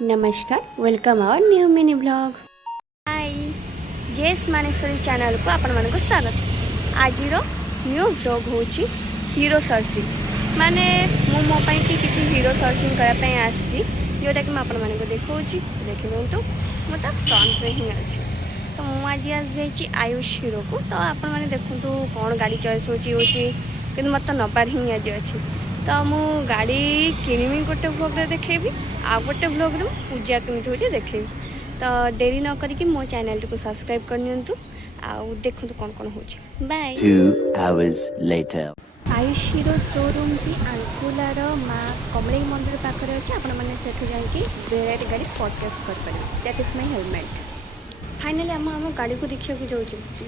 नमस्कार welcome our new mini blog. Hi जेस Maneshwari channel को आपण मानक स्वागत। आज न्यू ब्लॉग होची हीरो सर्चिंग माने मु मो पई कि किछि हीरो सर्चिंग करा पई आसी जोटा कि मैं आपण मानक देखौची देखिबंतु मु ता फ्रंट पे ही अछि। तो मु आज जाइछि आयुष हीरो को। तो आपण माने देखंतु कोन गाड़ी चॉइस होची कि मत नबार ही आज अछि। तो मु गाड़ी किनिमी गोटे ब्लॉग रे देखेबी आ गोटे ब्लॉग रे पूजा केमिति होची देखेबी। तो देरी न करिकि मो चैनल को सब्सक्राइब करनियंतु आ देखंतु कोन कोन होची। Bye. 2 hours later Ayush Hero showroom की आंकुलार माँ कमलेई मंदिर पाखरे अच्छे। आपण मैंने से जाकि ब्रेड गाड़ी परचेस कर that is my helmet. Finally आम गाड़ी को देखा जाऊँ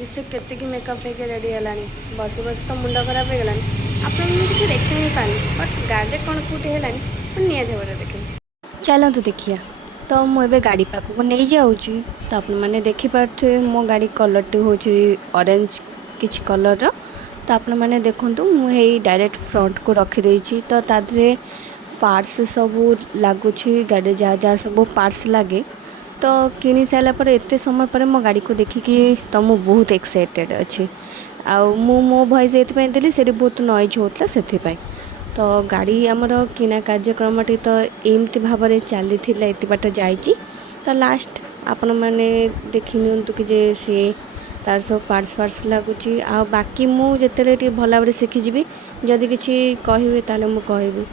से केत मेकअप लेके रेडी है बस बस तो मुंड खराब हो गलानी। आप किसी देख नहीं पानी बट गाड़ी कौन कौटे है निहत भाव देखे चलतु देखिए। तो मुझे गाड़ी पाक को नहीं जाऊँगी। तो आप मैंने देखिपे मो गाड़ी कलर हूँ ऑरेंज किछ कलर। तो आप मैंने देखूँ मुझे डायरेक्ट फ्रंट को रखीदे। तो तादे पार्ट्स सब लगुच गाड़ी जहाँ जहाँ सब पार्ट्स लगे। तो किनी सारा पर एते समय पर मो गाड़ी को देखिकी तो मु बहुत एक्साइटेड अच्छी। मो वॉइस ये देली से बहुत नॉइज होता से। तो गाड़ी आमर किना कार्यक्रम तो एमती भाव में चली एत बाट जा। तो लास्ट आपण मैंने देखी नियंतु कि जे सी तार सब पार्ट्स फार्ट्स लगुच। आ बाकी मुझे भल भाव शिखीजी जदि किसी कहे ताले मु कहबी।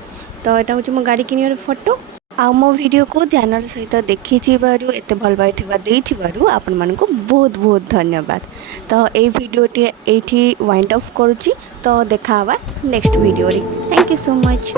तो यहाँ हूँ मो गाड़ी किनियर फोटो। आ मो वीडियो को ध्यान सहित देखी एत भल पाई आपण मानक बहुत बहुत धन्यवाद। तो ये वीडियोटी ये वाइंड अप करुच्ची। तो देखा नेक्स्ट वीडियो रे। Thank you so much.